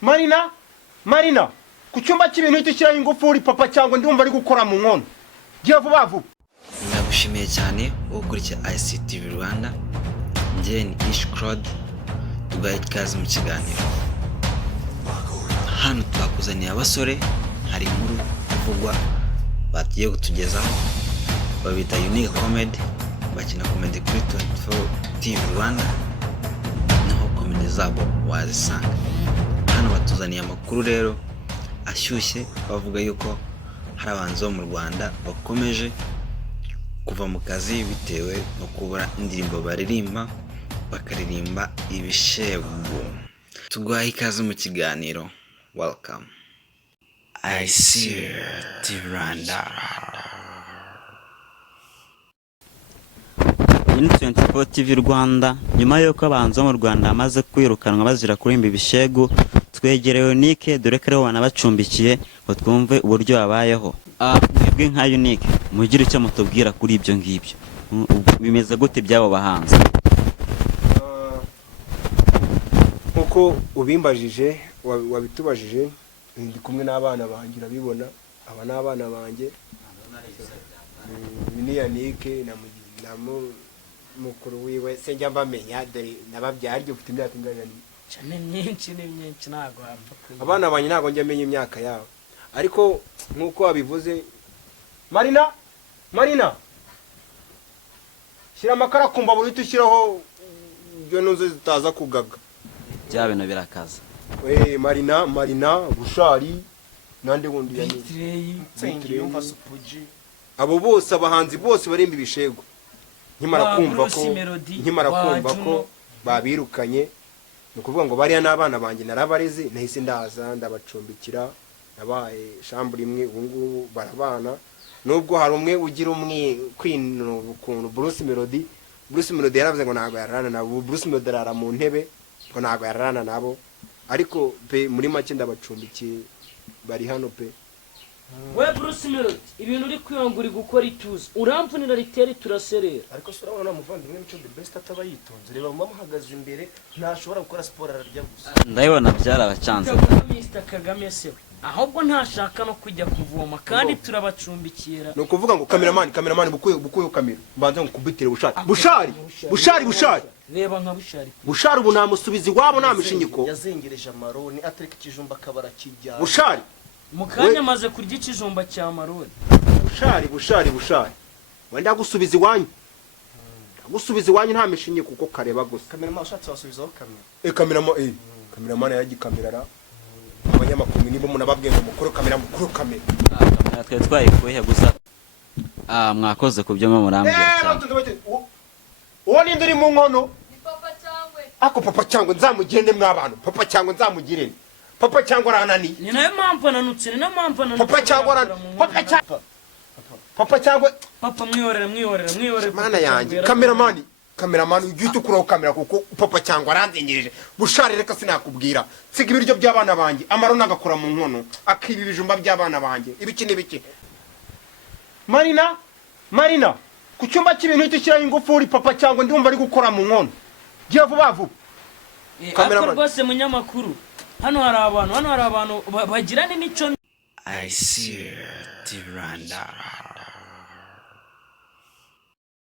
Marina ku cyumba cy'ibintu cy'ishyiraho ingufuri papa cyangwa ndumva ari gukora mu nkono giye vuba vuba. Ndagushimiye cyane ukurikira ICTV Rwanda. Njye ni Claude tugaye ikaze mu kiganiro. Hano twakuzaniye abasore, hari inkuru ivugwa bagiye kutugezaho, babita Unique Comedy, bakina comedy kuri 24 TV Rwanda, naho comedy zabo wazisanga. Hano batuzaniye amakuru rero ashyushye, bavuga yuko hari abahanzi bo mu Rwanda bakomeje kuva mu kazi bitewe no kubura indirimbo baririmba, bakaririmba ibishegu. Tuguhaye ikaze mu kiganiro. Welcome. ICTV Rwanda. Ini 24 TV Rwanda, nyuma yuko abahanzi bo mu Rwanda bamaze kwirukanwa bazira kurimba ibishegu, twegerewe Unique dore ko ariho banabacumbikiye ngo twumve uburyo babayeho. Mwebwe nka Unique mugira icyo mutubwira kuri ibyo ngibyo, bimeze gute byabo bahanzi? Nkuko ubimbajije wabitubajije, ndi kumwe n'abana banjye urabibona, aba n'abana banjye, ni Unique na mukuru wiwe senjya mbamenya dore nababyarye ufite imyaka ingana cyane myinshi ntago hapfa. Abana banjye ntago njya menya imyaka yabo, ariko nkuko wabivuze Marina shyira amakara kumba buri tushyiraho byo nuze zitaza kugaga Bya bintu birakaza. Marina Bushari nande wundi yani Nsengiyumva Supuji, abo bose abahanzi bose barimba ibishegu. Nkimara kumva ko babirukanye, nukuvuga ngo bariya n'abana banjye narabareze, nahise ndaza ndabacumbikira, nabaye shambura imwe, ubu ngubu barabana. Nubwo hari umwe ugira umwe kwino ukuntu Bruce Melody yaravuze ngo ntago yararana nabo, Bruce Melody arara mu ntebe ngo ntago yararana nabo, ariko pe muri make ndabacumbikiye bari hano pe. we Bruce Melody ibintu uri kwiyongura gukora ituze uramvunira riteri turaserera, ariko sura wana muvandimwe n'icyo the best atabayitonze, reba muhagaze imbere ntashobora gukora sport ararya gusa. Ndabibona byarabacanze. Mr. Kagame se ahubwo ntashaka no kujya kuvoma kandi turabacumbikira. No kuvuga ngo cameraman bukuye kamera mbanza ngukubitire Bushari Reba nka Bushari ubu namusubiza iwabo namishinyiko yazengereje amaroni atereka ikijumba kabara kijya Bushari mukanya maze kurya ikijumba cya maroni. Bushari wenda gusubiza iwanyu, gusubiza iwanyu nta mishinye kuko kareba gusa. Cameraman ushatse wasubizaho kamera. Cameraman yagikamerara, abanyamakuru nibo munababwiye ngo mukuru kamera. Twe twayikuye gusa mwakoze kubyo mwe murambwira cyane. Uwo ni ndiri mu nkono ni papa cyangwe ako papa cyangwa nzamugirene mw'abantu, papa cyangwa nzamugirene, papa cyangwa ranani ni nayo mpamvu nanutse, ni nayo mpamvu nanutse. Papa mwiyorera mana yanjye. Cameraman ugite ukuraho kamera kuko papa cyangwa aranzengereje. Bushari reka sinakubwira, siga ibiryo by'abana banjye, amarona agakora mu nkono akiba ibijumba by'abana banjye, ibiki Marina ku cyumba cy'ibintu cy'ishyiraho ingufuri papa cyangwa ndumva ari gukora mu nkono giye vuba vuba. Cameraman rwose munyamakuru, hano hari abantu bagirana n'icyo ICTV Rwanda.